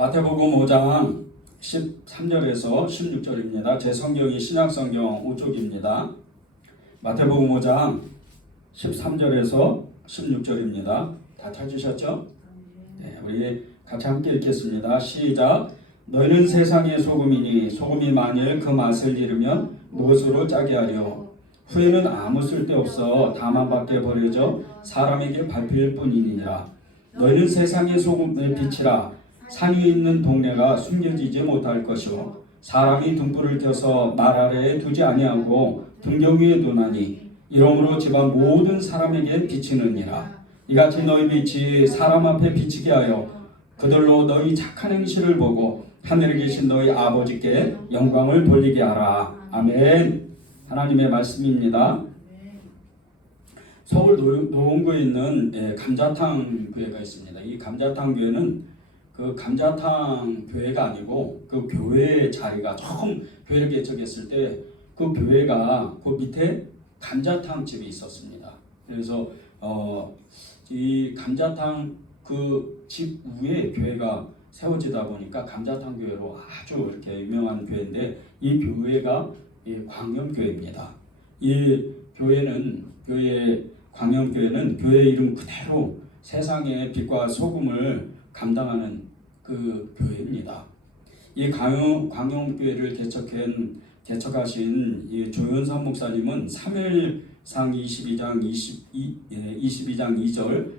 마태복음 5장 13절에서 16절입니다. 제 성경이 신약성경 5쪽입니다. 마태복음 5장 13절에서 16절입니다. 다 찾으셨죠? 네, 우리 같이 함께 읽겠습니다. 시작. 너희는 세상의 소금이니 소금이 만일 그 맛을 잃으면 무엇으로 짜게 하려? 후에는 아무 쓸데없어 다만 밖에 버려져 사람에게 밟힐 뿐이니라. 너희는 세상의 소금의 빛이라. 산 위에 있는 동네가 숨겨지지 못할 것이요 사람이 등불을 켜서 말 아래에 두지 아니하고 등경 위에 두나니 이러므로 집안 모든 사람에게 비치느니라. 이같이 너희 빛이 사람 앞에 비치게 하여 그들로 너희 착한 행실을 보고 하늘에 계신 너희 아버지께 영광을 돌리게 하라. 아멘. 하나님의 말씀입니다. 서울 노원구에 있는 감자탕 교회가 있습니다. 이 감자탕 교회는 그 감자탕 교회가 아니고 그 교회 자리가 처음 교회를 개척했을 때 그 교회가 그 밑에 감자탕 집이 있었습니다. 그래서 이 감자탕 그 집 위에 교회가 세워지다 보니까 감자탕 교회로 아주 이렇게 유명한 교회인데 이 교회가 이 광염교회입니다. 이 교회는 광염교회는 교회 이름 그대로 세상의 빛과 소금을 감당하는 그 교회입니다. 이 광염교회를 개척하신 이 조현삼 목사님은 3일상 22장 2절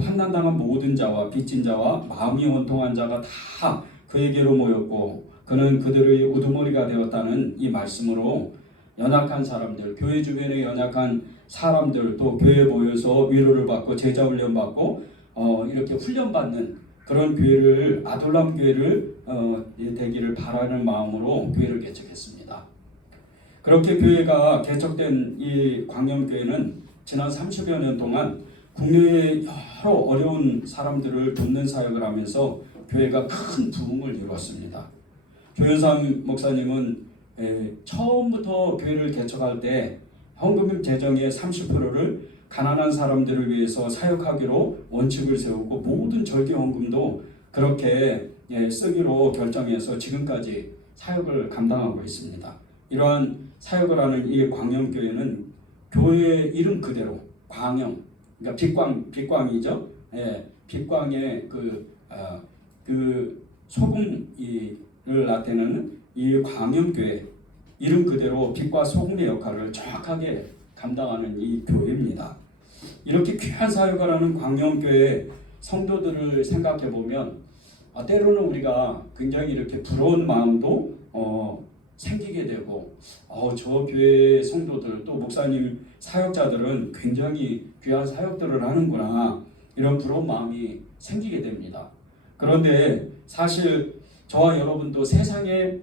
환난당한 모든 자와 빚진 자와 마음이 원통한 자가 다 그에게로 모였고 그는 그들의 우두머리가 되었다는 이 말씀으로 연약한 사람들, 교회 주변에 연약한 사람들 또 교회에 모여서 위로를 받고 제자 훈련 받고 이렇게 훈련받는 그런 교회를 아둘람 교회를 되기를 바라는 마음으로 교회를 개척했습니다. 그렇게 교회가 개척된 이 광염교회는 지난 30여 년 동안 국내의 여러 어려운 사람들을 돕는 사역을 하면서 교회가 큰 부흥을 이루었습니다. 조현삼 목사님은 처음부터 교회를 개척할 때 헌금 재정의 30%를 가난한 사람들을 위해서 사역하기로 원칙을 세우고 모든 절개 헌금도 그렇게 쓰기로 결정해서 지금까지 사역을 감당하고 있습니다. 이러한 사역을 하는 이 광염교회는 교회 이름 그대로 광염, 그러니까 빛광이죠. 빛광의 그 소금을 나타내는 이 광염교회 이름 그대로 빛과 소금의 역할을 정확하게 감당하는 이 교회입니다. 이렇게 귀한 사역을 하는 광염교회 성도들을 생각해 보면 때로는 우리가 굉장히 이렇게 부러운 마음도 생기게 되고 저 교회 성도들 또 목사님 사역자들은 굉장히 귀한 사역들을 하는구나 이런 부러운 마음이 생기게 됩니다. 그런데 사실 저와 여러분도 세상의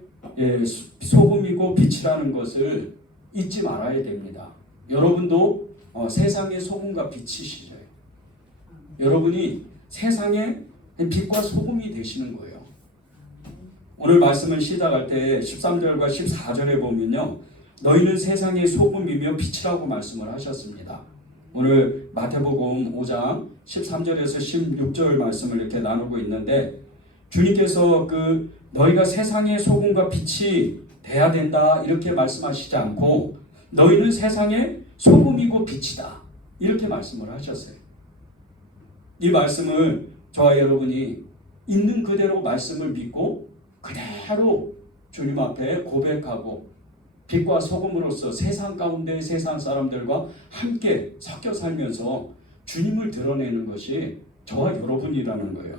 소금이고 빛이라는 것을 잊지 말아야 됩니다. 여러분도 세상의 소금과 빛이시죠. 여러분이 세상의 빛과 소금이 되시는 거예요. 오늘 말씀을 시작할 때 13절과 14절에 보면요. 너희는 세상의 소금이며 빛이라고 말씀을 하셨습니다. 오늘 마태복음 5장 13절에서 16절 말씀을 이렇게 나누고 있는데 주님께서 너희가 세상의 소금과 빛이 돼야 된다 이렇게 말씀하시지 않고 너희는 세상의 소금이고 빛이다 이렇게 말씀을 하셨어요. 이 말씀을 저와 여러분이 있는 그대로 말씀을 믿고 그대로 주님 앞에 고백하고 빛과 소금으로서 세상 가운데 세상 사람들과 함께 섞여 살면서 주님을 드러내는 것이 저와 여러분이라는 거예요.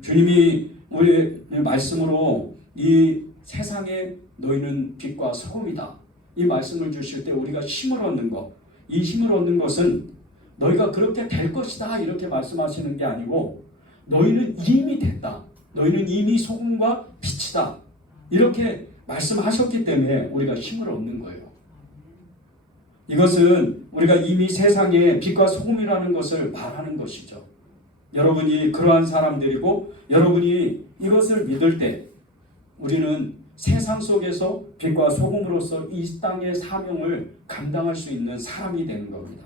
주님이 우리 말씀으로 이 세상에 너희는 빛과 소금이다 이 말씀을 주실 때 우리가 힘을 얻는 것, 이 힘을 얻는 것은 너희가 그렇게 될 것이다 이렇게 말씀하시는 게 아니고 너희는 이미 됐다. 너희는 이미 소금과 빛이다. 이렇게 말씀하셨기 때문에 우리가 힘을 얻는 거예요. 이것은 우리가 이미 세상에 빛과 소금이라는 것을 말하는 것이죠. 여러분이 그러한 사람들이고 여러분이 이것을 믿을 때 우리는 세상 속에서 빛과 소금으로서 이 땅의 사명을 감당할 수 있는 사람이 되는 겁니다.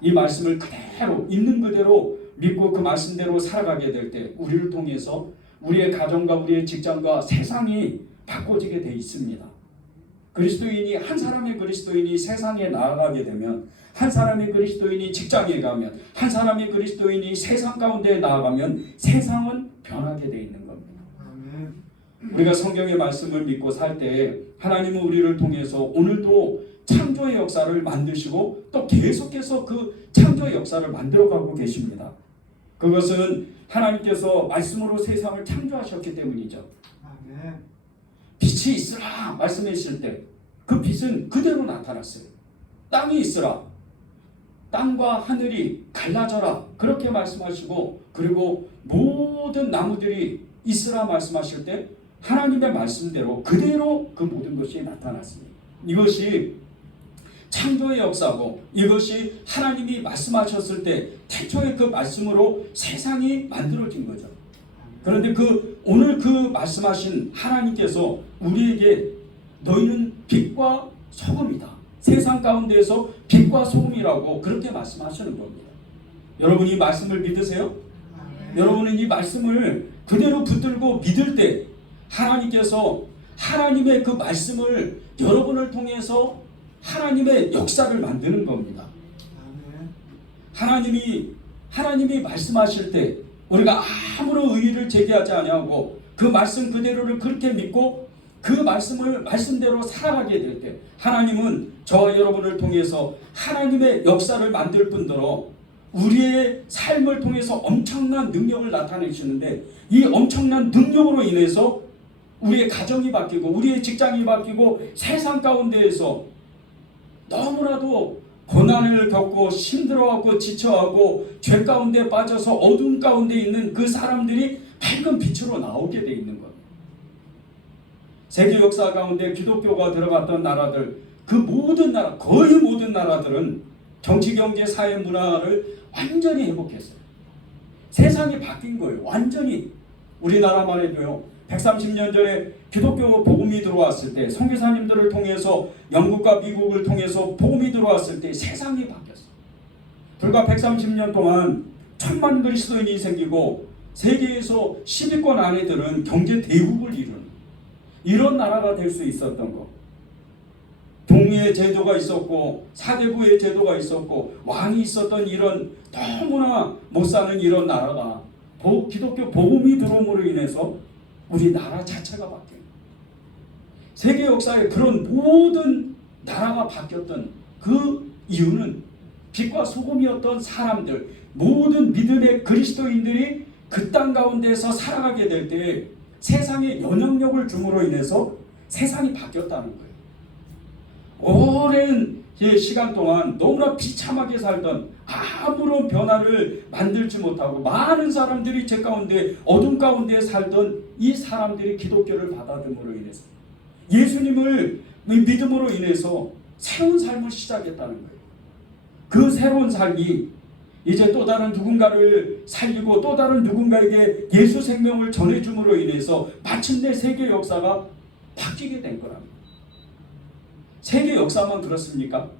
이 말씀을 그대로 있는 그대로 믿고 그 말씀대로 살아가게 될 때 우리를 통해서 우리의 가정과 우리의 직장과 세상이 바꿔지게 돼 있습니다. 그리스도인이 한 사람의 그리스도인이 세상에 나아가게 되면, 한 사람의 그리스도인이 직장에 가면, 한 사람의 그리스도인이 세상 가운데 나아가면 세상은 변하게 돼 있는 겁니다. 우리가 성경의 말씀을 믿고 살 때 하나님은 우리를 통해서 오늘도 창조의 역사를 만드시고 또 계속해서 그 창조의 역사를 만들어가고 계십니다. 그것은 하나님께서 말씀으로 세상을 창조하셨기 때문이죠. 빛이 있으라 말씀하실 때 그 빛은 그대로 나타났어요. 땅이 있으라, 땅과 하늘이 갈라져라 그렇게 말씀하시고, 그리고 모든 나무들이 있으라 말씀하실 때 하나님의 말씀대로 그대로 그 모든 것이 나타났습니다. 이것이 창조의 역사고, 이것이 하나님이 말씀하셨을 때 태초의 그 말씀으로 세상이 만들어진 거죠. 그런데 오늘 그 말씀하신 하나님께서 우리에게 너희는 빛과 소금이다, 세상 가운데에서 빛과 소금이라고 그렇게 말씀하시는 겁니다. 여러분이 이 말씀을 믿으세요? 여러분은 이 말씀을 그대로 붙들고 믿을 때 하나님께서 하나님의 그 말씀을 여러분을 통해서 하나님의 역사를 만드는 겁니다. 하나님이 말씀하실 때 우리가 아무런 의의를 제기하지 아니하고 그 말씀 그대로를 그렇게 믿고 그 말씀을 말씀대로 살아가게 될 때 하나님은 저와 여러분을 통해서 하나님의 역사를 만들 뿐더러 우리의 삶을 통해서 엄청난 능력을 나타내시는데, 이 엄청난 능력으로 인해서 우리의 가정이 바뀌고 우리의 직장이 바뀌고 세상 가운데에서 너무나도 고난을 겪고 힘들어하고 지쳐하고 죄 가운데 빠져서 어둠 가운데 있는 그 사람들이 밝은 빛으로 나오게 돼 있는 겁니다. 세계 역사 가운데 기독교가 들어갔던 나라들, 그 모든 나라, 거의 모든 나라들은 정치, 경제, 사회, 문화를 완전히 회복했어요. 세상이 바뀐 거예요. 완전히. 우리나라만 해도요, 130년 전에 기독교 복음이 들어왔을 때, 선교사님들을 통해서 영국과 미국을 통해서 복음이 들어왔을 때 세상이 바뀌었어요. 불과 130년 동안 1000만 그리스도인이 생기고 세계에서 10위권 안에들은 경제 대국을 이루는 이런 나라가 될 수 있었던 거. 종의 제도가 있었고 사대부의 제도가 있었고 왕이 있었던 이런 너무나 못 사는 이런 나라가 기독교 복음이 들어옴으로 인해서 우리 나라 자체가 바뀌어요. 세계 역사에 그런 모든 나라가 바뀌었던 그 이유는 빛과 소금이었던 사람들, 모든 믿음의 그리스도인들이 그 땅 가운데서 살아가게 될 때 세상에 영향력을 줌으로 인해서 세상이 바뀌었다는 거예요. 오랜 시간 동안 너무나 비참하게 살던, 아무런 변화를 만들지 못하고 많은 사람들이 죄 가운데 어둠 가운데 살던 이 사람들이 기독교를 받아들임으로 인해서, 예수님을 믿음으로 인해서 새로운 삶을 시작했다는 거예요. 그 새로운 삶이 이제 또 다른 누군가를 살리고 또 다른 누군가에게 예수 생명을 전해줌으로 인해서 마침내 세계 역사가 바뀌게 된 거랍니다. 세계 역사만 그렇습니까?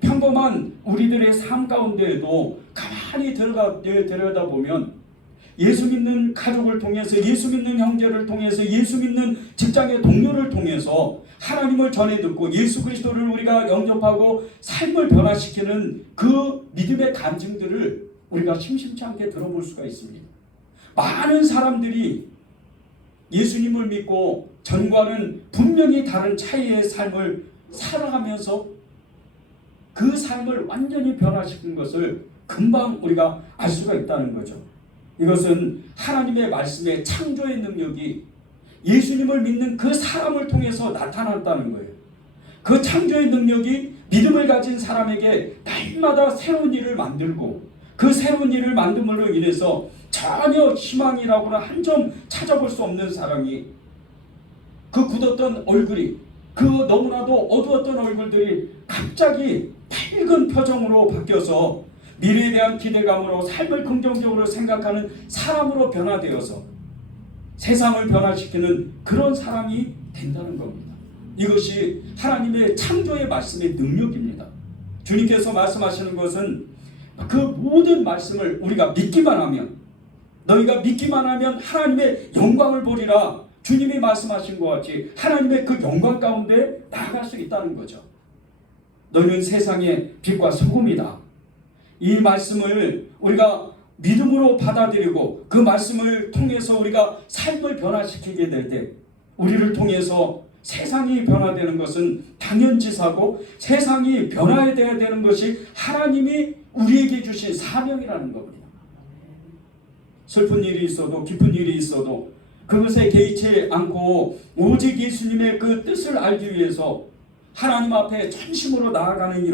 평범한 우리들의 삶 가운데에도 가만히 들여다보면 예수 믿는 가족을 통해서, 예수 믿는 형제를 통해서, 예수 믿는 직장의 동료를 통해서 하나님을 전해 듣고 예수 그리스도를 우리가 영접하고 삶을 변화시키는 그 믿음의 간증들을 우리가 심심치 않게 들어볼 수가 있습니다. 많은 사람들이 예수님을 믿고 전과는 분명히 다른 차이의 삶을 살아가면서 그 삶을 완전히 변화시킨 것을 금방 우리가 알 수가 있다는 거죠. 이것은 하나님의 말씀의 창조의 능력이 예수님을 믿는 그 사람을 통해서 나타났다는 거예요. 그 창조의 능력이 믿음을 가진 사람에게 날마다 새로운 일을 만들고, 그 새로운 일을 만듦으로 인해서 전혀 희망이라고는 한 점 찾아볼 수 없는 사람이, 그 굳었던 얼굴이, 그 너무나도 어두웠던 얼굴들이 갑자기 밝은 표정으로 바뀌어서 미래에 대한 기대감으로 삶을 긍정적으로 생각하는 사람으로 변화되어서 세상을 변화시키는 그런 사람이 된다는 겁니다. 이것이 하나님의 창조의 말씀의 능력입니다. 주님께서 말씀하시는 것은 그 모든 말씀을 우리가 믿기만 하면, 너희가 믿기만 하면 하나님의 영광을 보리라. 주님이 말씀하신 것 같이 하나님의 그 영광 가운데 나아갈 수 있다는 거죠. 너희는 세상의 빛과 소금이다. 이 말씀을 우리가 믿음으로 받아들이고 그 말씀을 통해서 우리가 삶을 변화시키게 될 때 우리를 통해서 세상이 변화되는 것은 당연지사고 세상이 변화해야 되는 것이 하나님이 우리에게 주신 사명이라는 겁니다. 슬픈 일이 있어도 기쁜 일이 있어도 그것에 개의치 않고 오직 예수님의 그 뜻을 알기 위해서 하나님 앞에 전심으로 나아가는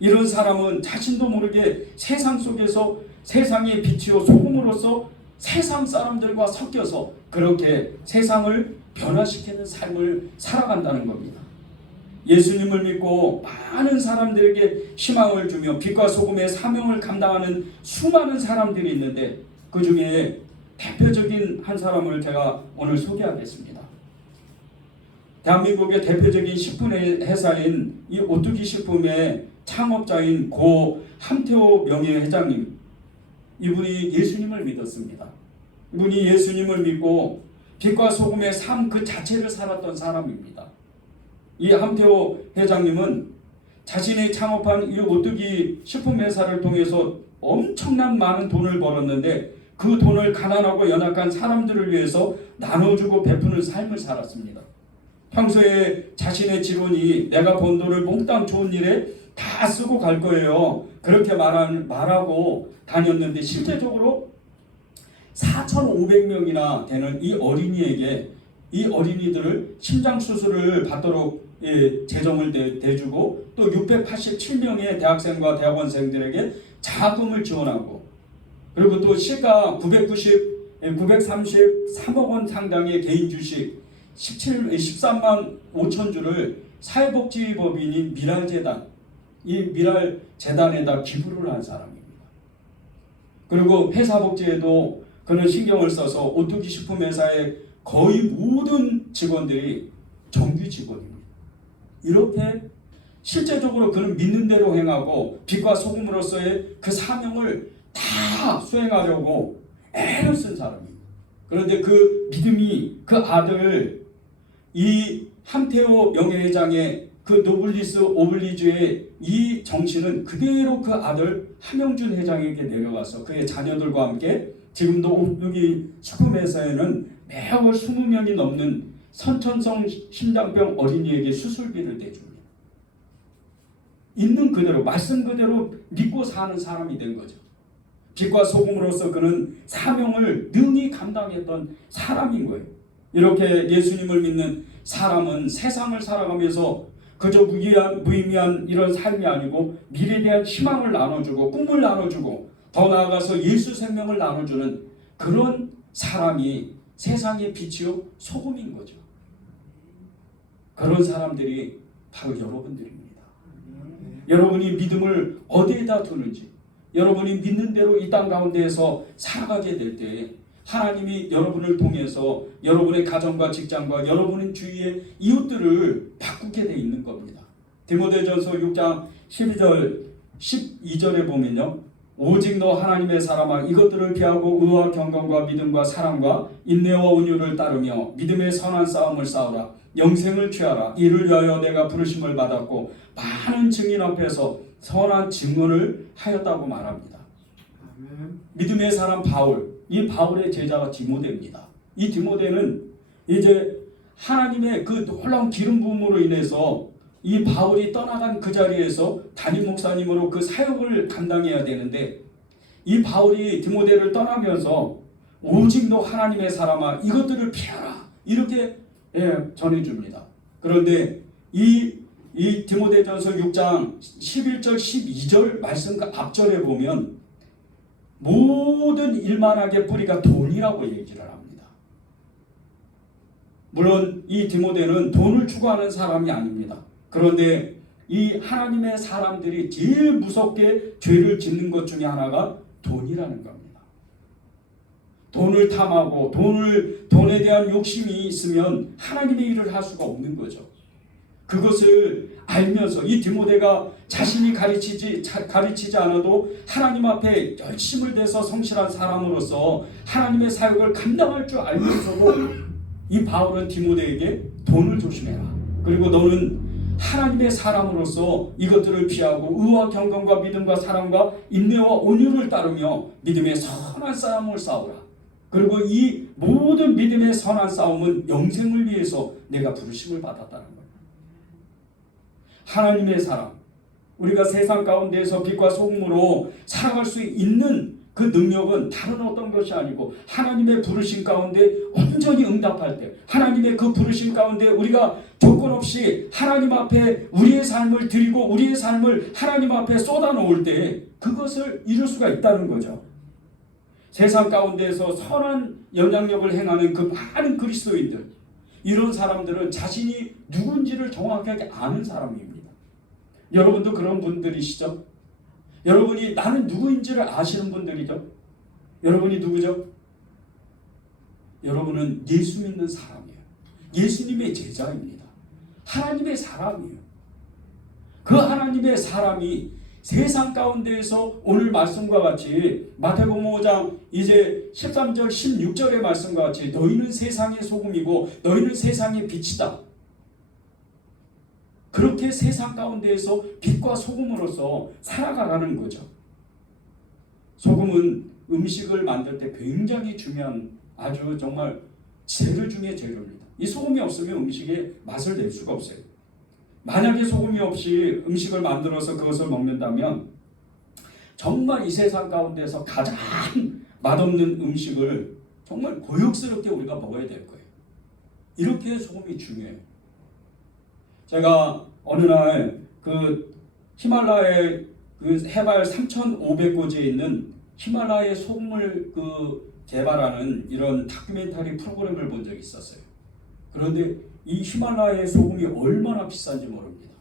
이런 사람은 자신도 모르게 세상 속에서 세상의 빛이요 소금으로서 세상 사람들과 섞여서 그렇게 세상을 변화시키는 삶을 살아간다는 겁니다. 예수님을 믿고 많은 사람들에게 희망을 주며 빛과 소금의 사명을 감당하는 수많은 사람들이 있는데 그 중에 대표적인 한 사람을 제가 오늘 소개하겠습니다. 대한민국의 대표적인 식품 회사인 이 오뚜기 식품의 창업자인 고 함태호 명예회장님, 이분이 예수님을 믿었습니다. 이분이 예수님을 믿고 빛과 소금의 삶 그 자체를 살았던 사람입니다. 이 함태호 회장님은 자신이 창업한 이 오뚜기 식품회사를 통해서 엄청난 많은 돈을 벌었는데 그 돈을 가난하고 연약한 사람들을 위해서 나눠주고 베푸는 삶을 살았습니다. 평소에 자신의 지론이 내가 번 돈을 몽땅 좋은 일에 다 쓰고 갈 거예요. 그렇게 말하고 다녔는데 실제적으로 4,500명이나 되는 이 어린이에게 이 어린이들을 심장수술을 받도록 재정을 대주고 또 687명의 대학생과 대학원생들에게 자금을 지원하고 그리고 또 시가 933억 원 상당의 개인 주식 13만 5천 주를 사회복지법인인 미랄재단, 이 미랄재단에다 기부를 한 사람입니다. 그리고 회사 복지에도 그는 신경을 써서 오뚜기 식품회사의 거의 모든 직원들이 정규 직원입니다. 이렇게 실제적으로 그는 믿는 대로 행하고 빛과 소금으로서의 그 사명을 다 수행하려고 애를 쓴 사람입니다. 그런데 그 믿음이 그 아들 이 함태호 명예회장의 그 노블리스 오블리주의 이 정신은 그대로 그 아들 함영준 회장에게 내려가서 그의 자녀들과 함께 지금도 오뚜기 식품회사에는 매월 20명이 넘는 선천성 심장병 어린이에게 수술비를 내줍니다. 있는 그대로 말씀 그대로 믿고 사는 사람이 된 거죠. 빛과 소금으로서 그는 사명을 능히 감당했던 사람인 거예요. 이렇게 예수님을 믿는 사람은 세상을 살아가면서 그저 무의미한 이런 삶이 아니고 미래에 대한 희망을 나눠주고 꿈을 나눠주고 더 나아가서 예수 생명을 나눠주는 그런 사람이 세상의 빛이요 소금인 거죠. 그런 사람들이 바로 여러분들입니다. 여러분이 믿음을 어디에다 두는지 여러분이 믿는 대로 이 땅 가운데에서 살아가게 될 때 하나님이 여러분을 통해서 여러분의 가정과 직장과 여러분의 주위의 이웃들을 바꾸게 돼 있는 겁니다. 디모데전서 6장 12절에 보면요. 오직 너 하나님의 사람아 이것들을 피하고 의와 경건과 믿음과 사랑과 인내와 온유를 따르며 믿음의 선한 싸움을 싸우라. 영생을 취하라. 이를 위하여 내가 부르심을 받았고 많은 증인 앞에서 선한 증언을 하였다고 말합니다. 믿음의 사람 바울, 이 바울의 제자가 디모데입니다. 이 디모데는 이제 하나님의 그 놀라운 기름 부음으로 인해서 이 바울이 떠나간 그 자리에서 담임 목사님으로 그 사역을 감당해야 되는데 이 바울이 디모데를 떠나면서 오직 너 하나님의 사람아 이것들을 피하라 이렇게 전해줍니다. 그런데 이 디모데전서 6장 11절 12절 말씀과 앞절에 보면 모든 일만하게 뿌리가 돈이라고 얘기를 합니다. 물론 이 디모데는 돈을 추구하는 사람이 아닙니다. 그런데 이 하나님의 사람들이 제일 무섭게 죄를 짓는 것 중에 하나가 돈이라는 겁니다. 돈을 탐하고 돈에 대한 욕심이 있으면 하나님의 일을 할 수가 없는 거죠. 그것을 알면서 이 디모데가 자신이 가르치지 않아도 하나님 앞에 열심을 내서 성실한 사람으로서 하나님의 사역을 감당할 줄 알면서도 이 바울은 디모데에게 돈을 조심해라. 그리고 너는 하나님의 사람으로서 이것들을 피하고 의와 경건과 믿음과 사랑과 인내와 온유를 따르며 믿음의 선한 싸움을 싸우라. 그리고 이 모든 믿음의 선한 싸움은 영생을 위해서 내가 부르심을 받았다는 거예요. 하나님의 사람, 우리가 세상 가운데에서 빛과 소금으로 살아갈 수 있는 그 능력은 다른 어떤 것이 아니고 하나님의 부르심 가운데 온전히 응답할 때, 하나님의 그 부르심 가운데 우리가 조건 없이 하나님 앞에 우리의 삶을 드리고 우리의 삶을 하나님 앞에 쏟아놓을 때 그것을 이룰 수가 있다는 거죠. 세상 가운데에서 선한 영향력을 행하는 그 많은 그리스도인들, 이런 사람들은 자신이 누군지를 정확하게 아는 사람입니다. 여러분도 그런 분들이시죠? 여러분이 나는 누구인지를 아시는 분들이죠? 여러분이 누구죠? 여러분은 예수 믿는 사람이에요. 예수님의 제자입니다. 하나님의 사람이에요. 그 하나님의 사람이 세상 가운데에서 오늘 말씀과 같이 마태복음 5장 이제 13절 16절의 말씀과 같이 너희는 세상의 소금이고 너희는 세상의 빛이다. 그렇게 세상 가운데에서 빛과 소금으로서 살아가라는 거죠. 소금은 음식을 만들 때 굉장히 중요한 아주 정말 재료 중에 재료입니다. 이 소금이 없으면 음식에 맛을 낼 수가 없어요. 만약에 소금이 없이 음식을 만들어서 그것을 먹는다면 정말 이 세상 가운데서 가장 맛없는 음식을 정말 고역스럽게 우리가 먹어야 될 거예요. 이렇게 소금이 중요해요. 제가 어느 날 그 히말라야 그 해발 3,500고지에 있는 히말라야 소금을 그 개발하는 이런 다큐멘터리 프로그램을 본 적이 있었어요. 그런데 이 히말라야 소금이 얼마나 비싼지 모릅니다.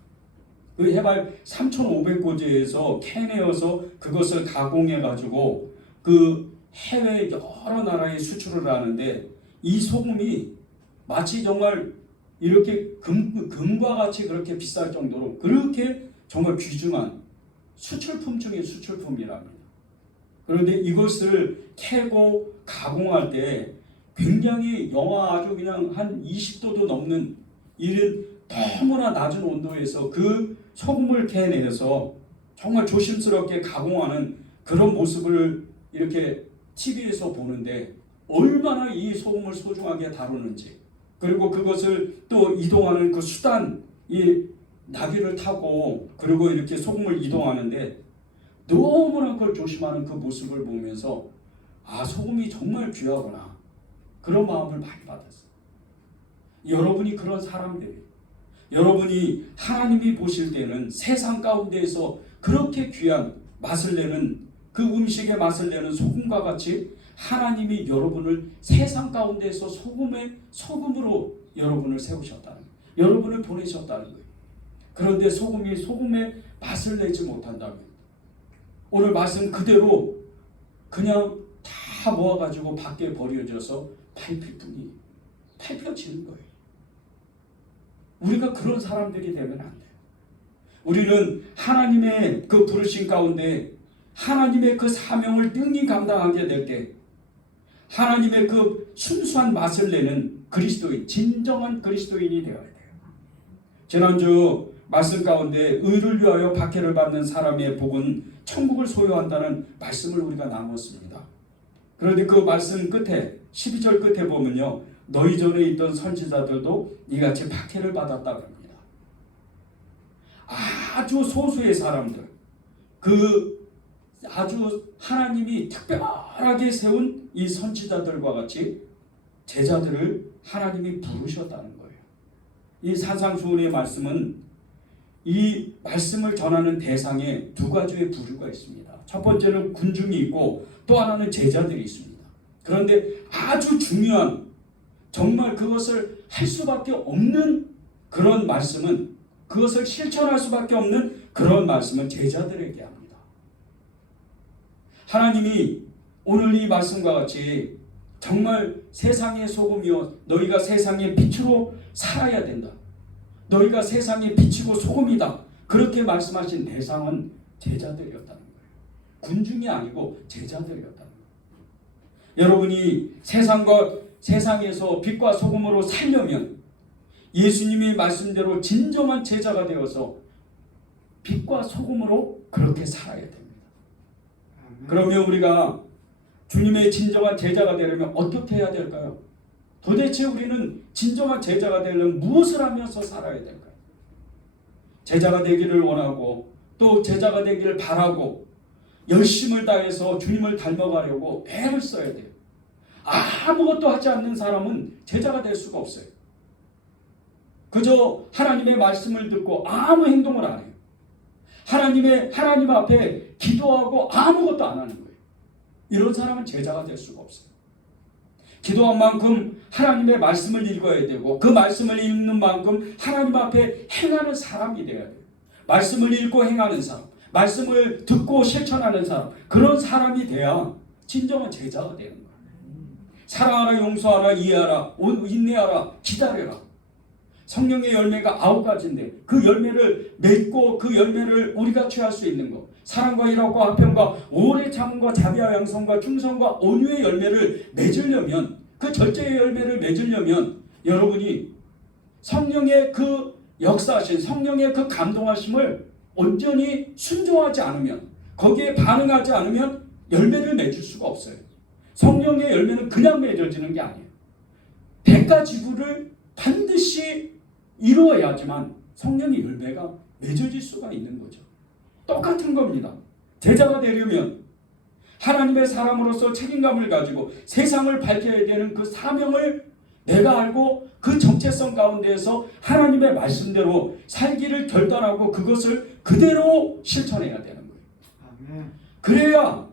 그 해발 3,500고지에서 캐내어서 그것을 가공해가지고 그 해외 여러 나라에 수출을 하는데 이 소금이 마치 정말 이렇게 금과 같이 그렇게 비쌀 정도로 그렇게 정말 귀중한 수출품 중에 수출품이랍니다. 그런데 이것을 캐고 가공할 때 굉장히 영하 아주 그냥 한 20도도 넘는 이런 너무나 낮은 온도에서 그 소금을 캐내서 정말 조심스럽게 가공하는 그런 모습을 이렇게 TV에서 보는데 얼마나 이 소금을 소중하게 다루는지, 그리고 그것을 또 이동하는 그 수단, 이 나귀를 타고 그리고 이렇게 소금을 이동하는데 너무나 그걸 조심하는 그 모습을 보면서 아, 소금이 정말 귀하구나, 그런 마음을 많이 받았어요. 여러분이 그런 사람들이에요. 여러분이 하나님이 보실 때는 세상 가운데에서 그렇게 귀한 맛을 내는 그 음식의 맛을 내는 소금과 같이 하나님이 여러분을 세상 가운데에서 소금으로 여러분을 세우셨다는 거예요. 여러분을 보내셨다는 거예요. 그런데 소금이 소금의 맛을 내지 못한다면 오늘 말씀 그대로 그냥 다 모아가지고 밖에 버려져서 밟혀지는 거예요. 우리가 그런 사람들이 되면 안 돼요. 우리는 하나님의 그 부르심 가운데 하나님의 그 사명을 능히 감당하게 될 때 하나님의 그 순수한 맛을 내는 그리스도인, 진정한 그리스도인이 되어야 돼요. 지난주 말씀 가운데 의를 위하여 박해를 받는 사람의 복은 천국을 소유한다는 말씀을 우리가 나눴습니다. 그런데 그 말씀 끝에 12절 끝에 보면요, 너희 전에 있던 선지자들도 이같이 박해를 받았다고 합니다. 아주 소수의 사람들, 그 아주 하나님이 특별하게 세운 이 선지자들과 같이 제자들을 하나님이 부르셨다는 거예요. 이 산상수훈의 말씀은 이 말씀을 전하는 대상에 두 가지의 부류가 있습니다. 첫 번째는 군중이 있고 또 하나는 제자들이 있습니다. 그런데 아주 중요한, 정말 그것을 할 수밖에 없는 그런 말씀은, 그것을 실천할 수밖에 없는 그런 말씀은 제자들에게 합니다. 하나님이 오늘 이 말씀과 같이 정말 세상의 소금이여 너희가 세상의 빛으로 살아야 된다. 너희가 세상의 빛이고 소금이다. 그렇게 말씀하신 대상은 제자들이었다는 거예요. 군중이 아니고 제자들이었다는 거예요. 여러분이 세상에서 빛과 소금으로 살려면 예수님의 말씀대로 진정한 제자가 되어서 빛과 소금으로 그렇게 살아야 됩니다. 그러면 우리가 주님의 진정한 제자가 되려면 어떻게 해야 될까요? 도대체 우리는 진정한 제자가 되려면 무엇을 하면서 살아야 될까요? 제자가 되기를 원하고 또 제자가 되기를 바라고 열심을 다해서 주님을 닮아가려고 애를 써야 돼요. 아무것도 하지 않는 사람은 제자가 될 수가 없어요. 그저 하나님의 말씀을 듣고 아무 행동을 안 해요. 하나님 앞에 기도하고 아무것도 안 하는 거예요. 이런 사람은 제자가 될 수가 없어요. 기도한 만큼 하나님의 말씀을 읽어야 되고 그 말씀을 읽는 만큼 하나님 앞에 행하는 사람이 되어야 돼요. 말씀을 읽고 행하는 사람, 말씀을 듣고 실천하는 사람, 그런 사람이 돼야 진정한 제자가 되는 거예요. 사랑하라, 용서하라, 이해하라, 인내하라, 기다려라. 성령의 열매가 9가지인데 그 열매를 맺고 그 열매를 우리가 취할 수 있는 것, 사랑과 희락과 화평과 오래 참음과 자비와 양성과 충성과 온유의 열매를 맺으려면, 그 절제의 열매를 맺으려면 여러분이 성령의 그 역사하신 성령의 그 감동하심을 온전히 순종하지 않으면, 거기에 반응하지 않으면 열매를 맺을 수가 없어요. 성령의 열매는 그냥 맺어지는 게 아니에요. 백가지구를 반드시 이루어야지만 성령의 열매가 맺어질 수가 있는 거죠. 똑같은 겁니다. 제자가 되려면 하나님의 사람으로서 책임감을 가지고 세상을 밝혀야 되는 그 사명을 내가 알고 그 정체성 가운데에서 하나님의 말씀대로 살기를 결단하고 그것을 그대로 실천해야 되는 거예요. 그래야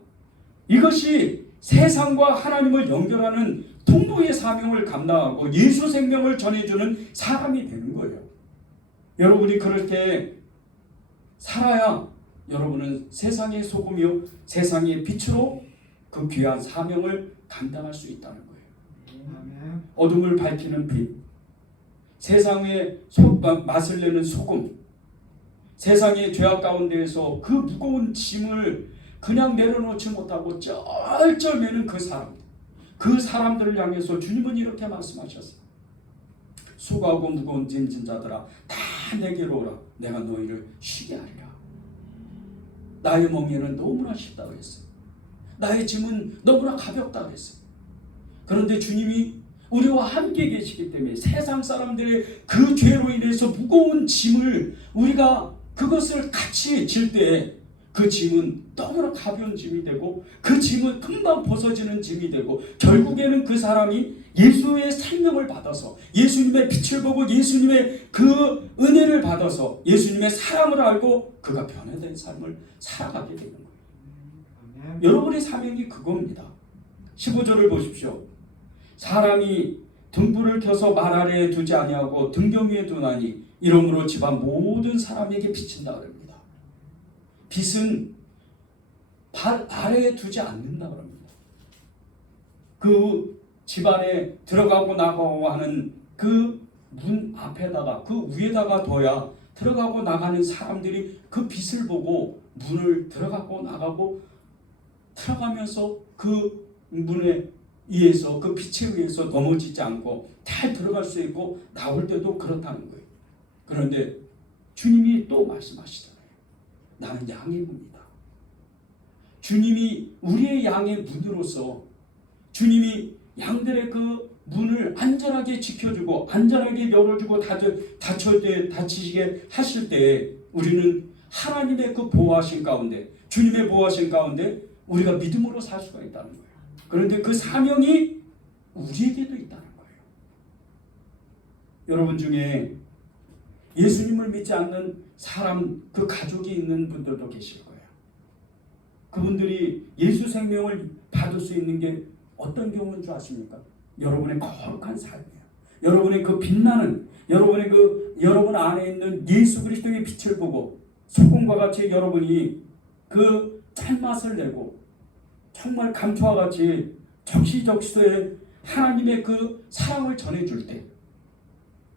이것이 세상과 하나님을 연결하는 통보의 사명을 감당하고 예수 생명을 전해주는 사람이 되는 거예요. 여러분이 그렇게 살아야 여러분은 세상의 소금이요 세상의 빛으로 그 귀한 사명을 감당할 수 있다는 거예요. 어둠을 밝히는 빛, 세상의 맛을 내는 소금, 세상의 죄악 가운데에서 그 무거운 짐을 그냥 내려놓지 못하고 쩔쩔 매는 그 사람들을 향해서 주님은 이렇게 말씀하셨어요. 수고하고 무거운 짐진 자들아 다 내게로 오라. 내가 너희를 쉬게 하리라. 나의 멍에는 너무나 쉽다고 했어요. 나의 짐은 너무나 가볍다고 했어요. 그런데 주님이 우리와 함께 계시기 때문에 세상 사람들의 그 죄로 인해서 무거운 짐을 우리가 그것을 같이 질 때 그 짐은 너무나 가벼운 짐이 되고 그 짐은 금방 벗어지는 짐이 되고 결국에는 그 사람이 예수의 생명을 받아서 예수님의 빛을 보고 예수님의 그 은혜를 받아서 예수님의 사랑을 알고 그가 변화된 삶을 살아가게 되는 거예요. 여러분의 사명이 그겁니다. 15절을 보십시오. 사람이 등불을 켜서 말 아래에 두지 아니하고 등경 위에 두나니 이러므로 집안 모든 사람에게 비친다 그럽니다. 빛은 발 아래에 두지 않는다 그럽니다. 그 집안에 들어가고 나가고 하는 그 문 앞에다가 그 위에다가 둬야 들어가고 나가는 사람들이 그 빛을 보고 문을 들어가고 나가고 들어가면서 그 문에 의해서 그 빛에 의해서 넘어지지 않고 잘 들어갈 수 있고 나올 때도 그렇다는 거예요. 그런데 주님이 또 말씀하시잖아요. 나는 양의 문이다. 주님이 우리의 양의 문으로서 주님이 양들의 그 문을 안전하게 지켜주고 안전하게 열어주고 다치시게 하실 때 우리는 하나님의 그 보호하신 가운데 주님의 보호하신 가운데 우리가 믿음으로 살 수가 있다는 거예요. 그런데 그 사명이 우리에게도 있다는 거예요. 여러분 중에 예수님을 믿지 않는 사람, 그 가족이 있는 분들도 계실 거예요. 그분들이 예수 생명을 받을 수 있는 게 어떤 경우인 줄 아십니까? 여러분의 거룩한 삶이에요. 여러분의 그 빛나는, 여러분 안에 있는 예수 그리스도의 빛을 보고 소금과 같이 여러분이 그 짠맛을 내고 정말 감초와 같이 적시적소에 하나님의 그 사랑을 전해줄 때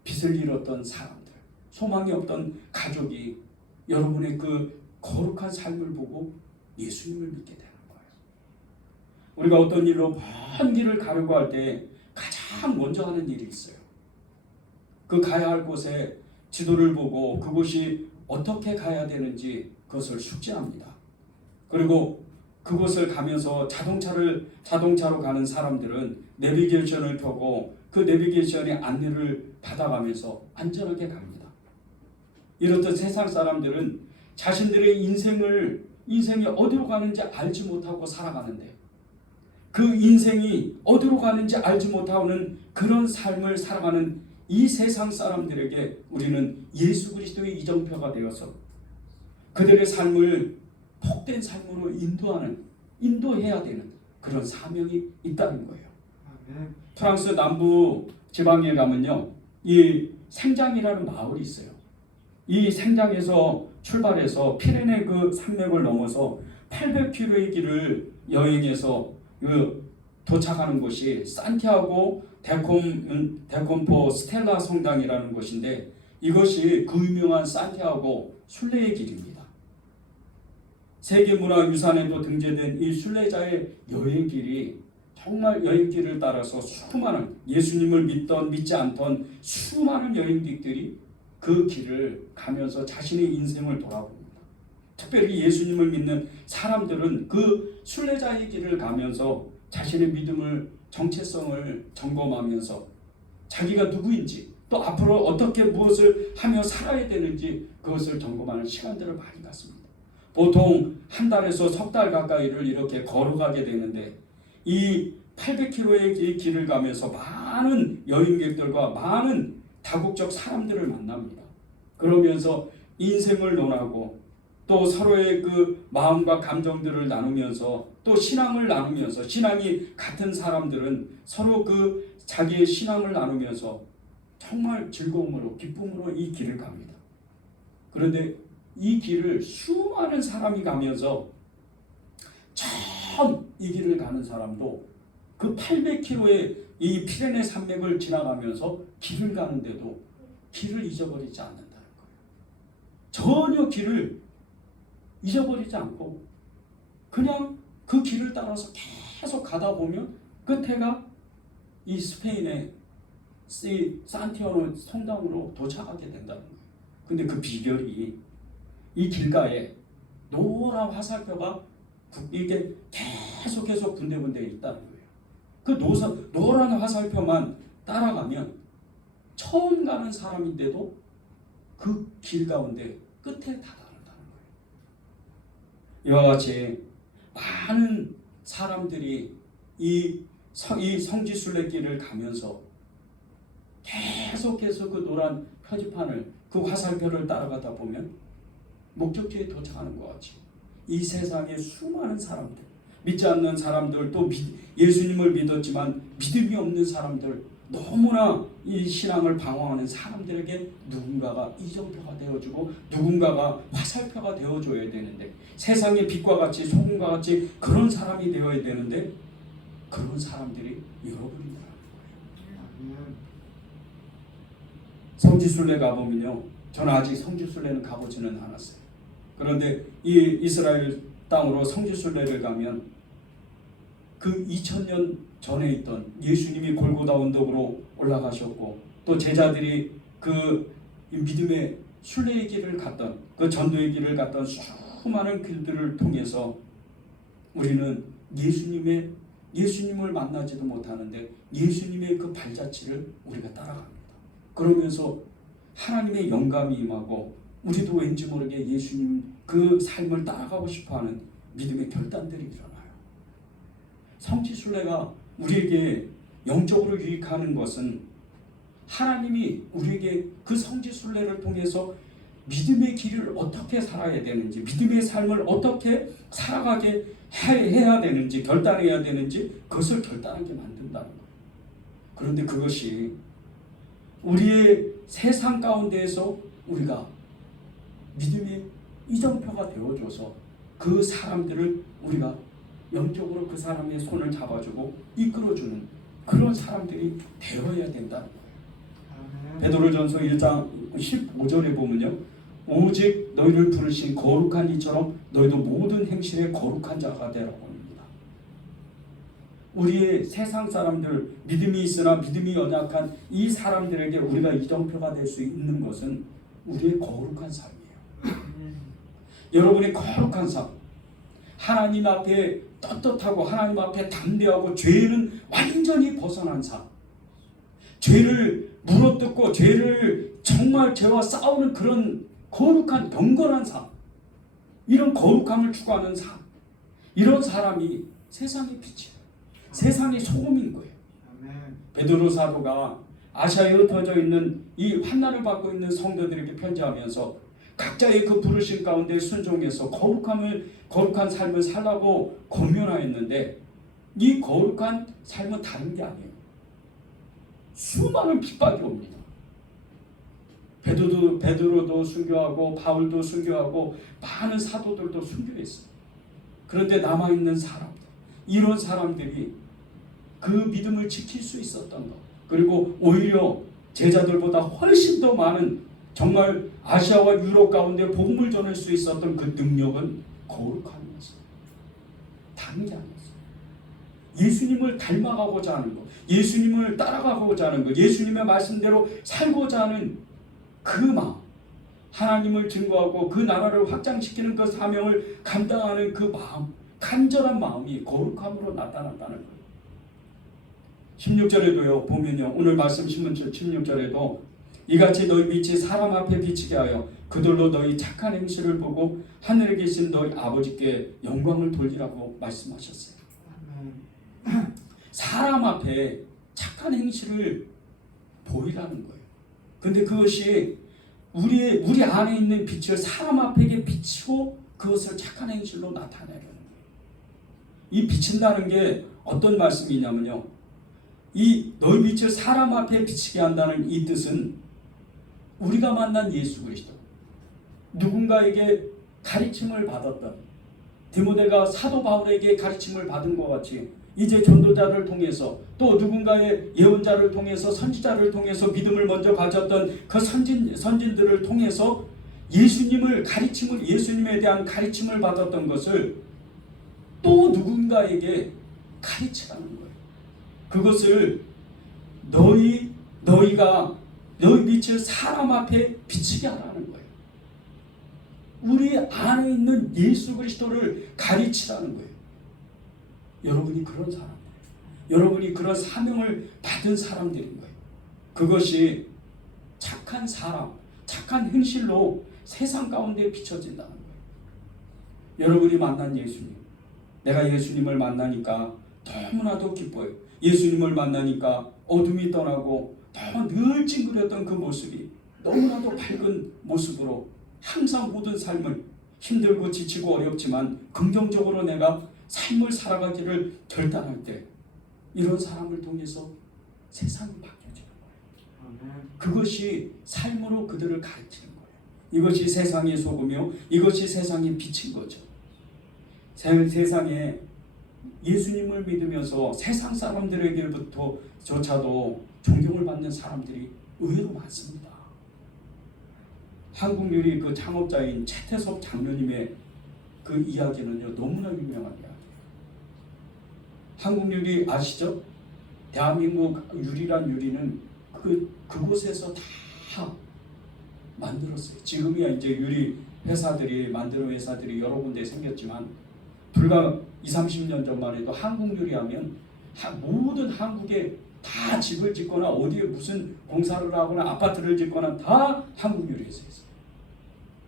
빛을 잃었던 사람들, 소망이 없던 가족이 여러분의 그 거룩한 삶을 보고 예수님을 믿게 되는 거예요. 우리가 어떤 일로 먼 길을 가려고 할 때 가장 먼저 하는 일이 있어요. 그 가야 할 곳에 지도를 보고 그곳이 어떻게 가야 되는지 그것을 숙지합니다. 그리고 그곳을 가면서 자동차로 가는 사람들은 내비게이션을 펴고 그 내비게이션의 안내를 받아가면서 안전하게 갑니다. 이렇듯 세상 사람들은 자신들의 인생이 어디로 가는지 알지 못하고 살아가는데, 그 인생이 어디로 가는지 알지 못하는 그런 삶을 살아가는 이 세상 사람들에게 우리는 예수 그리스도의 이정표가 되어서 그들의 삶을 복된 삶으로 인도해야 되는 그런 사명이 있다는 거예요. 프랑스 남부 지방에 가면요, 이 생장이라는 마을이 있어요. 이 생장에서 출발해서 피레네 그 산맥을 넘어서 800km의 길을 여행해서 도착하는 곳이 산티아고 데콤포 스텔라 성당이라는 곳인데, 이것이 그 유명한 산티아고 순례의 길입니다. 세계문화유산에도 등재된 이 순례자의 여행길이 정말 여행길을 따라서 수많은 예수님을 믿던 믿지 않던 수많은 여행객들이 그 길을 가면서 자신의 인생을 돌아봅니다. 특별히 예수님을 믿는 사람들은 그 순례자의 길을 가면서 자신의 믿음을 정체성을 점검하면서 자기가 누구인지 또 앞으로 어떻게 무엇을 하며 살아야 되는지 그것을 점검하는 시간들을 많이 갖습니다. 보통 한 달에서 석 달 가까이를 이렇게 걸어가게 되는데, 이 800km의 길을 가면서 많은 여행객들과 많은 다국적 사람들을 만납니다. 그러면서 인생을 논하고 또 서로의 그 마음과 감정들을 나누면서 또 신앙을 나누면서, 신앙이 같은 사람들은 서로 그 자기의 신앙을 나누면서 정말 즐거움으로 기쁨으로 이 길을 갑니다. 그런데 이 길을 수많은 사람이 가면서 처음 이 길을 가는 사람도 그 800km의 이 피레네 산맥을 지나가면서 길을 가는데도 길을 잊어버리지 않는다는 거예요. 전혀 길을 잊어버리지 않고 그냥 그 길을 따라서 계속 가다 보면 끝에가 이 스페인의 산티아고 성당으로 도착하게 된다는 거예요. 근데 그 비결이 이 길가에 노란 화살표가 이게 계속 군데군데 있다는 거예요. 그 노란 화살표만 따라가면 처음 가는 사람인데도 그 길 가운데 끝에 다다른다는 거예요. 이와 같이 많은 사람들이 이 성지순례길을 가면서 계속해서 그 노란 표지판을, 그 화살표를 따라가다 보면 목적지에 도착하는 것 같이 이 세상의 수많은 사람들, 믿지 않는 사람들, 또 예수님을 믿었지만 믿음이 없는 사람들, 너무나 이 신앙을 방황하는 사람들에게 누군가가 이정표가 되어주고 누군가가 화살표가 되어줘야 되는데, 세상의 빛과 같이 소금과 같이 그런 사람이 되어야 되는데 그런 사람들이 여러분이라는 거예요. 성지순례 가보면요, 저는 아직 성지순례는 가보지는 않았어요. 그런데 이 이스라엘 땅으로 성지순례를 가면 그 2000년 전에 있던 예수님이 골고다 언덕으로 올라가셨고 또 제자들이 그 믿음의 순례의 길을 갔던, 그 전도의 길을 갔던 수많은 길들을 통해서 우리는 예수님을 만나지도 못하는데 예수님의 그 발자취를 우리가 따라갑니다. 그러면서 하나님의 영감이 임하고 우리도 왠지 모르게 예수님 그 삶을 따라가고 싶어하는 믿음의 결단들이 일어나요. 성지순례가 우리에게 영적으로 유익하는 것은 하나님이 우리에게 그 성지순례를 통해서 믿음의 길을 어떻게 살아야 되는지, 믿음의 삶을 어떻게 살아가게 해야 되는지, 결단해야 되는지 그것을 결단하게 만든다는 거예요. 그런데 그것이 우리의 세상 가운데에서 우리가 믿음의 이정표가 되어줘서 그 사람들을 우리가 영적으로 그 사람의 손을 잡아주고 이끌어주는 그런 사람들이 되어야 된다는 거예요. 베드로전서 1장 15절에 보면요, 오직 너희를 부르신 거룩한 이처럼 너희도 모든 행실에 거룩한 자가 되라고 합니다. 우리의 세상 사람들, 믿음이 있으나 믿음이 연약한 이 사람들에게 우리가 이정표가 될 수 있는 것은 우리의 거룩한 삶이에요. 여러분의 거룩한 삶, 하나님 앞에 떳떳하고 하나님 앞에 담대하고 죄는 완전히 벗어난 삶, 죄를 물어뜯고 죄를 정말 죄와 싸우는 그런 거룩한 경건한 삶, 이런 거룩함을 추구하는 삶, 이런 사람이 세상의 빛이에요. 세상의 소금인 거예요. 베드로 사도가 아시아에 흩어져 있는 이 환난을 받고 있는 성도들에게 편지하면서 각자의 그 부르심 가운데 순종해서 거룩한 삶을 살라고 권면하였는데, 이 거룩한 삶은 다른 게 아니에요. 수많은 핍박이 옵니다. 베드로도 순교하고 바울도 순교하고 많은 사도들도 순교했어요. 그런데 남아있는 사람들, 이런 사람들이 그 믿음을 지킬 수 있었던 것, 그리고 오히려 제자들보다 훨씬 더 많은, 정말 아시아와 유럽 가운데 복음을 전할 수 있었던 그 능력은 거룩함이었어요. 다른 게 아니었어요. 예수님을 닮아가고자 하는 것, 예수님을 따라가고자 하는 것, 예수님의 말씀대로 살고자 하는 그 마음, 하나님을 증거하고 그 나라를 확장시키는 그 사명을 감당하는 그 마음, 간절한 마음이 거룩함으로 나타난다는 거예요. 16절에도요 보면요, 오늘 말씀 16절에도 이같이 너희 빛이 사람 앞에 비치게 하여 그들로 너희 착한 행실을 보고 하늘에 계신 너희 아버지께 영광을 돌리라고 말씀하셨어요. 사람 앞에 착한 행실을 보이라는 거예요. 근데 그것이 우리 안에 있는 빛을 사람 앞에 비치고 그것을 착한 행실로 나타내려는 거예요. 이 비친다는 게 어떤 말씀이냐면요, 이 너희 빛을 사람 앞에 비치게 한다는 이 뜻은 우리가 만난 예수 그리스도, 누군가에게 가르침을 받았던 디모데가 사도 바울에게 가르침을 받은 것 같이 이제 전도자를 통해서 또 누군가의 예언자를 통해서 선지자를 통해서 믿음을 먼저 가졌던 그 선진들을 통해서 예수님에 대한 가르침을 받았던 것을 또 누군가에게 가르치라는 거예요. 그것을 너희가 너희 빛을 사람 앞에 비치게 하라는 거예요. 우리 안에 있는 예수 그리스도를 가르치라는 거예요. 여러분이 그런 사람들, 여러분이 그런 사명을 받은 사람들인 거예요. 그것이 착한 사람, 착한 행실로 세상 가운데 비춰진다는 거예요. 여러분이 만난 예수님, 내가 예수님을 만나니까 너무나도 기뻐요. 예수님을 만나니까 어둠이 떠나고 늘 찡그렸던 그 모습이 너무나도 밝은 모습으로 항상 모든 삶을 힘들고 지치고 어렵지만 긍정적으로 내가 삶을 살아가기를 결단할 때 이런 사람을 통해서 세상이 바뀌어지는 거예요. 그것이 삶으로 그들을 가르치는 거예요. 이것이 세상의 소금이요, 이것이 세상의 빛인 거죠. 세상에 예수님을 믿으면서 세상 사람들에게부터조차도 존경을 받는 사람들이 의외로 많습니다. 한국 유리 그 창업자인 최태섭 장로님의 그 이야기는요, 너무나 유명한 이야기예요. 한국 유리 아시죠? 대한민국 유리란 유리는 그곳에서 다 만들었어요. 지금이야 이제 유리 회사들이 만드는 회사들이 여러 군데 생겼지만 불과 20-30년 전만 해도 한국 유리하면 모든 한국에 다 집을 짓거나 어디에 무슨 공사를 하거나 아파트를 짓거나 다 한국 유리에서 했어요.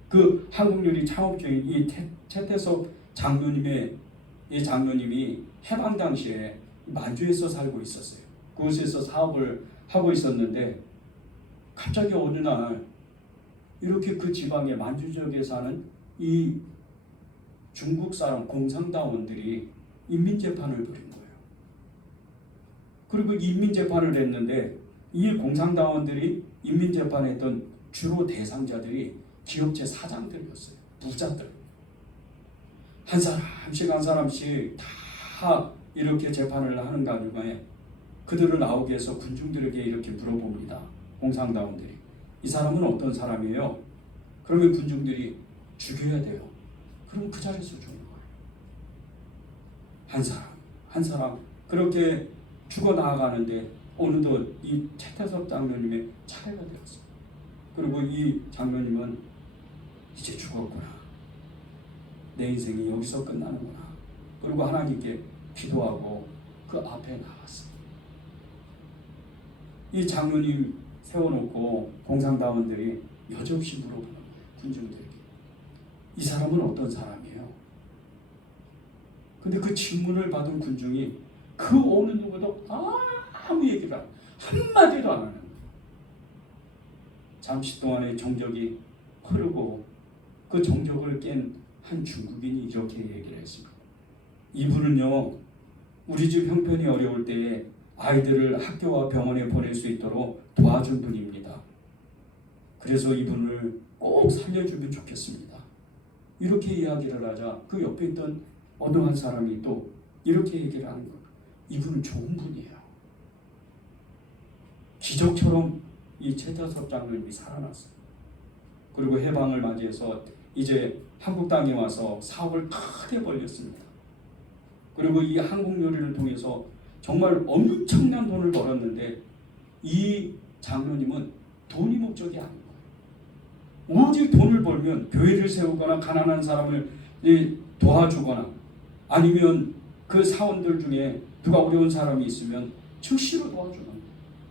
그 한국 유리 창업주인 이 최태섭 장로님이 해방 당시에 만주에서 살고 있었어요. 그곳에서 사업을 하고 있었는데 갑자기 어느 날 이렇게 그 지방의 만주 지역에 사는 이 중국 사람 공산당원들이 인민재판을 벌인 거예요. 그리고 인민재판을 했는데 이 공산당원들이 인민재판했던 주로 대상자들이 기업체 사장들이었어요. 부자들. 한 사람씩 다 이렇게 재판을 하는 가운데 그들을 나오게 해서 군중들에게 이렇게 물어봅니다. 공산당원들이 이 사람은 어떤 사람이에요? 그러면 군중들이 죽여야 돼요. 그럼 그 자리에서 죽는 거예요. 한 사람 그렇게 죽어 나아가는데 어느덧 이 최태섭 장로님의 차례가 되었어요. 그리고 이 장로님은 이제 죽었구나. 내 인생이 여기서 끝나는구나. 그리고 하나님께 기도하고 그 앞에 나갔어요. 이 장로님 세워놓고 공상당원들이 여지없이 물어보는 거예요. 군중들에게. 이 사람은 어떤 사람이에요? 근데 그 질문을 받은 군중이 그 어느 누구도 아무 얘기를 한마디도 안 하는 거예요. 잠시 동안의 정적이 흐르고 그 정적을 깬 한 중국인이 이렇게 얘기를 했습니다. 이분은요, 우리 집 형편이 어려울 때에 아이들을 학교와 병원에 보낼 수 있도록 도와준 분입니다. 그래서 이분을 꼭 살려주면 좋겠습니다. 이렇게 이야기를 하자 그 옆에 있던 어느 한 사람이 또 이렇게 얘기를 하는 거예요. 이분은 좋은 분이에요. 기적처럼 이 최태섭 장로님이 살아났어요. 그리고 해방을 맞이해서 이제 한국 땅에 와서 사업을 크게 벌렸습니다. 그리고 이 한국 요리를 통해서 정말 엄청난 돈을 벌었는데 이 장로님은 돈이 목적이 아닌 거예요. 오직 돈을 벌면 교회를 세우거나 가난한 사람을 도와주거나 아니면 그 사원들 중에 누가 어려운 사람이 있으면 즉시로 도와주는 거예요.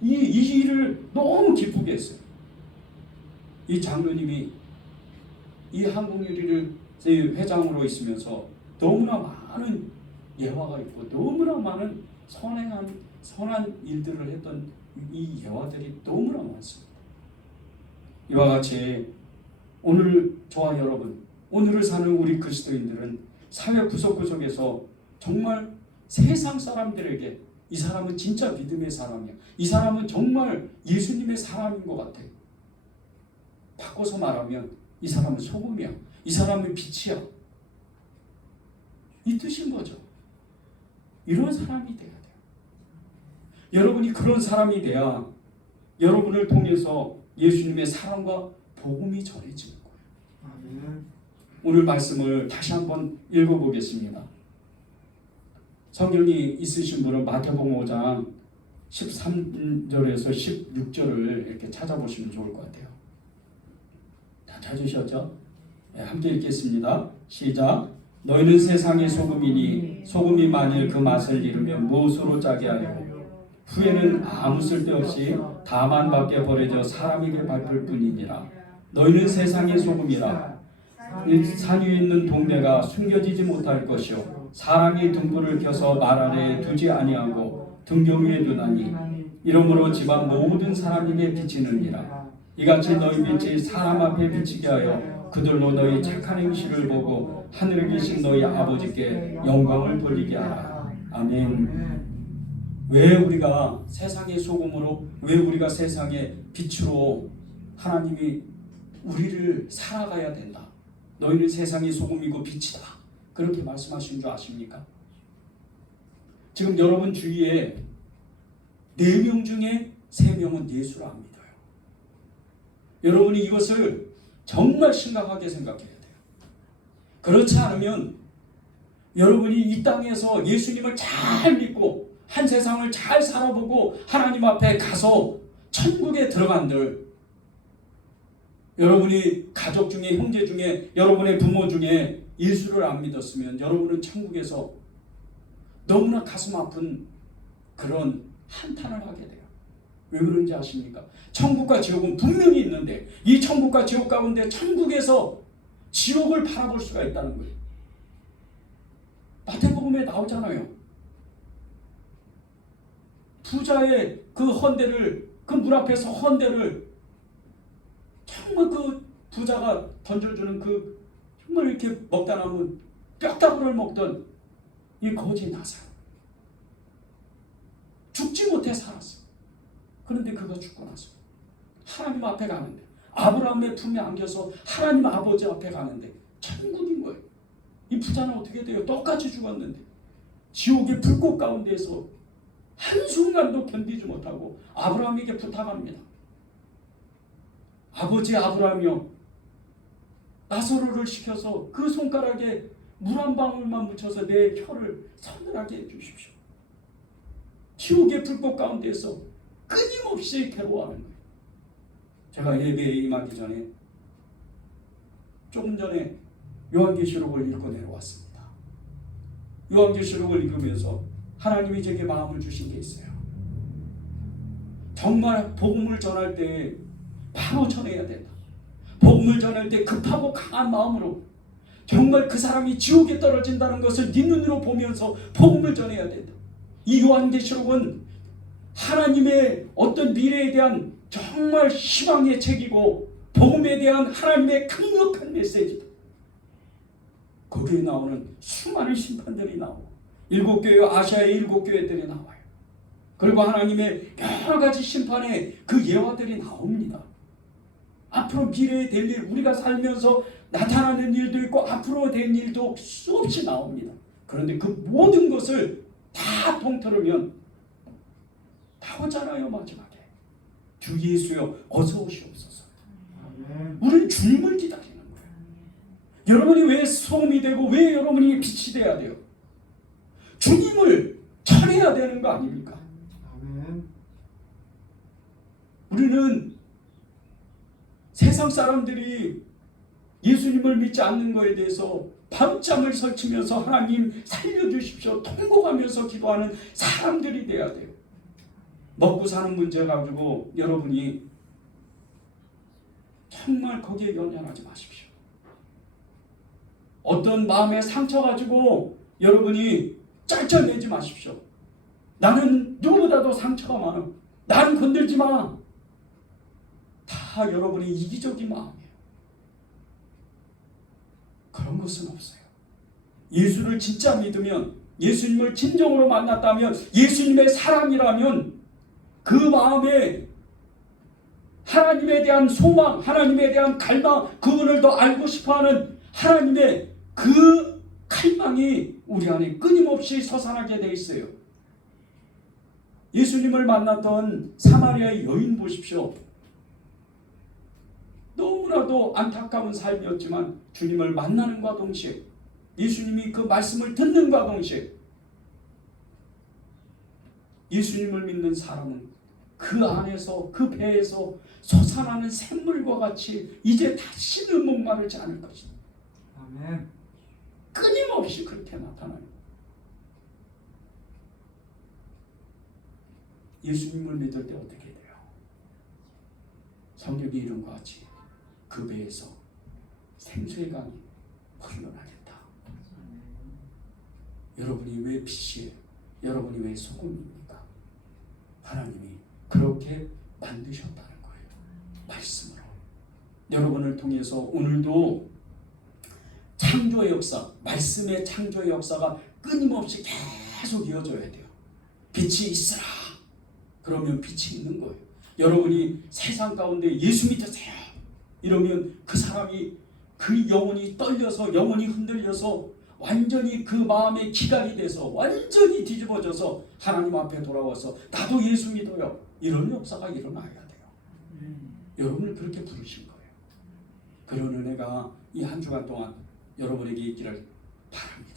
이 일을 너무 기쁘게 했어요. 이 장로님이 이 한국요리를 회장으로 있으면서 너무나 많은 예화가 있고 너무나 많은 선한 일들을 했던 이 예화들이 너무나 많습니다. 이와 같이 오늘 저와 여러분, 오늘을 사는 우리 그리스도인들은 사회 구석구석에서 정말 세상 사람들에게 이 사람은 진짜 믿음의 사람이야. 이 사람은 정말 예수님의 사람인 것 같아. 바꿔서 말하면 이 사람은 소금이야. 이 사람은 빛이야. 이 뜻인 거죠. 이런 사람이 돼야 돼요. 여러분이 그런 사람이 돼야 여러분을 통해서 예수님의 사랑과 복음이 전해지는 거예요. 오늘 말씀을 다시 한번 읽어보겠습니다. 성경이 있으신 분은 마태복음 5장 13절에서 16절을 이렇게 찾아보시면 좋을 것 같아요. 다 찾으셨죠? 네, 함께 읽겠습니다. 시작. 너희는 세상의 소금이니 소금이 만일 그 맛을 잃으면 무엇으로 짜게 하려? 후에는 아무 쓸데없이 다만 밖에 버려져 사람에게 밟힐 뿐이니라. 너희는 세상의 소금이라. 산 위에 있는 동네가 숨겨지지 못할 것이요 사람이 등불을 켜서 말 아래에 두지 아니하고 등경 위에 두나니 이러므로 집안 모든 사람에게 비치느니라. 이같이 너희 빛이 사람 앞에 비치게 하여 그들로 너희 착한 행실을 보고 하늘에 계신 너희 아버지께 영광을 돌리게 하라. 아멘. 왜 우리가 세상의 소금으로, 왜 우리가 세상의 빛으로 하나님이 우리를 살아가야 된다. 너희는 세상의 소금이고 빛이다. 그렇게 말씀하신 줄 아십니까? 지금 여러분 주위에 4명 중에 3명은 예수를 안 믿어요. 여러분이 이것을 정말 심각하게 생각해야 돼요. 그렇지 않으면 여러분이 이 땅에서 예수님을 잘 믿고 한 세상을 잘 살아보고 하나님 앞에 가서 천국에 들어간들, 여러분이 가족 중에, 형제 중에, 여러분의 부모 중에 예수를 안 믿었으면 여러분은 천국에서 너무나 가슴 아픈 그런 한탄을 하게 돼요. 왜 그런지 아십니까? 천국과 지옥은 분명히 있는데 이 천국과 지옥 가운데 천국에서 지옥을 바라볼 수가 있다는 거예요. 마태복음에 나오잖아요. 부자의 그 헌대를, 그 문 앞에서 헌대를 정말 그 부자가 던져주는 그 정말 이렇게 먹다 남은 뼈다구를 먹던 이 거지 나사로 죽지 못해 살았어. 그런데 그가 죽고 나서 하나님 앞에 가는데, 아브라함의 품에 안겨서 하나님 아버지 앞에 가는데 천국인 거예요. 이 부자는 어떻게 돼요? 똑같이 죽었는데 지옥의 불꽃 가운데에서 한순간도 견디지 못하고 아브라함에게 부탁합니다. 아버지 아브라함이여, 나사로를 시켜서 그 손가락에 물 한 방울만 묻혀서 내 혀를 서늘하게 해주십시오. 지옥의 불꽃 가운데서 끊임없이 괴로워하는 거예요. 제가 예배에 임하기 전에 조금 전에 요한계시록을 읽고 내려왔습니다. 요한계시록을 읽으면서 하나님이 제게 마음을 주신 게 있어요. 정말 복음을 전할 때 바로 전해야 된다. 복음을 전할 때 급하고 강한 마음으로 정말 그 사람이 지옥에 떨어진다는 것을 네 눈으로 보면서 복음을 전해야 된다. 이 요한계시록은 하나님의 어떤 미래에 대한 정말 희망의 책이고 복음에 대한 하나님의 강력한 메시지다. 거기에 나오는 수많은 심판들이 나오고 일곱 교회, 아시아의 일곱 교회들이 나와요. 그리고 하나님의 여러 가지 심판의 그 예화들이 나옵니다. 앞으로 미래에 될 일, 우리가 살면서 나타나는 일도 있고 앞으로 될 일도 수없이 나옵니다. 그런데 그 모든 것을 다 통틀으면 나오잖아요. 마지막에 주 예수여 어서 오시옵소서. 우리는 주님을 기다리는 거예요. 여러분이 왜 소금이 되고 왜 여러분이 빛이 돼야 돼요? 주님을 전해야 되는 거 아닙니까? 우리는 세상 사람들이 예수님을 믿지 않는 것에 대해서 밤잠을 설치면서 하나님 살려주십시오 통곡하면서 기도하는 사람들이 돼야 돼요. 먹고 사는 문제 가지고 여러분이 정말 거기에 연연하지 마십시오. 어떤 마음에 상처 가지고 여러분이 쩔쩔매지 마십시오. 나는 누구보다도 상처가 많아. 나는 건들지 마. 다 여러분의 이기적인 마음이에요. 그런 것은 없어요. 예수를 진짜 믿으면, 예수님을 진정으로 만났다면, 예수님의 사랑이라면 그 마음에 하나님에 대한 소망, 하나님에 대한 갈망, 그분을 더 알고 싶어하는 하나님의 그 갈망이 우리 안에 끊임없이 솟아나게 돼 있어요. 예수님을 만났던 사마리아의 여인 보십시오. 너무나도 안타까운 삶이었지만 주님을 만나는과 동시에 예수님이 그 말씀을 듣는과 동시에 예수님을 믿는 사람은 그 안에서 그 배에서 솟아나는 샘물과 같이 이제 다시는 목마르지 않을 것이다. 아멘. 끊임없이 그렇게 나타나요. 예수님을 믿을 때 어떻게 돼요? 성경의 이름과 같이 그 배에서 생수의 강이 흘러나겠다. 여러분이 왜 빛이에요? 여러분이 왜 소금입니까? 하나님이 그렇게 만드셨다는 거예요. 말씀으로. 여러분을 통해서 오늘도 창조의 역사, 말씀의 창조의 역사가 끊임없이 계속 이어져야 돼요. 빛이 있으라. 그러면 빛이 있는 거예요. 여러분이 세상 가운데 예수 믿으세요. 이러면 그 사람이 그 영혼이 떨려서 영혼이 흔들려서 완전히 그 마음에 기갈이 돼서 완전히 뒤집어져서 하나님 앞에 돌아와서 나도 예수 믿어요. 이런 역사가 일어나야 돼요. 여러분을 그렇게 부르신 거예요. 그런 은혜가 이 한 주간 동안 여러분에게 있기를 바랍니다.